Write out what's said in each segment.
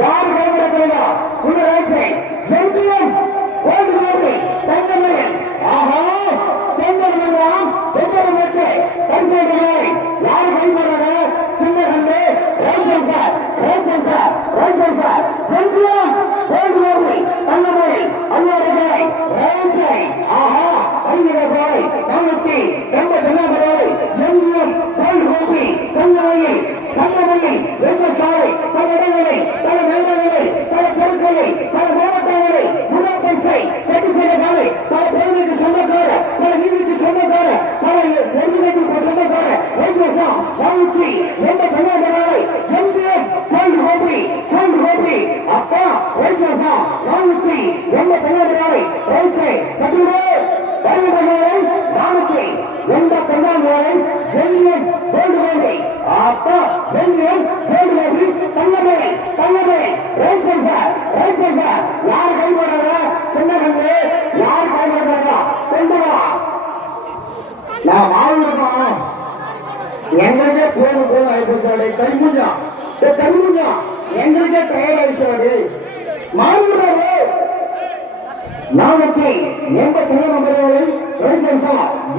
யார் கைவிடப்படுவா உணராட்சி எம்ஜிஎம் ஓடுகிறது தங்கமயில் ஆஹா செங்கமல்லாம் வெற்றி பெற்று கண்காணிகளை யார் கைவிடுறாங்க சின்ன கண்டு ரைசன் சார் எம்ஜிஎம் ஓடுகிறது தங்கமயில் அல்லாருக்காய் ரைசை ஆஹா ஐயரகாய் நமக்கு நம்ம தினமரை எம்ஜிஎம் கோபி தங்கமயில் வெந்த சாலை பல இடங்களில் பல நகரங்களில் பல பொருட்களில் பல மாவட்டங்களில் முன்னாட்சை கட்டி செய்த காலை பல பெருமைக்கு சொந்தக்கார பல நீதிக்கு சொந்தக்கார பல பெருமைக்கு சொந்தக்கார வைத்தியம் சாமிச்சி எந்த தினமரை எம்ஜிஎம் கோபி அப்பா வைத்தியம் சாமிச்சி எந்த தினமரை ரைசை கட்டுரை வருகிறவரை நாமக்கை எந்த கண்ணாமரை எம்ஜிஎம் கோல்டு அப்பா MGM gold Thangamalai Ryzen sir யார் கைவிடுறா சின்ன கண்டு யார் கைவிடுறா கொண்டுவா நான் வாழ்ந்துருக்கோம் எங்களுக்கே போதும் ஆயிப்போச்சு கண்முஞ்சம் எங்களுக்கே டயர்ட் ஆயிடுச்சு மாறுகிறாரு நாளைக்கு எந்த தினமரையில்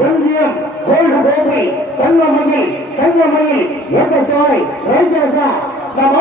எம்ஜிஎம் கோல்டு கோபி தங்கமயில் எந்த சாலை ரைசன் சார் நான்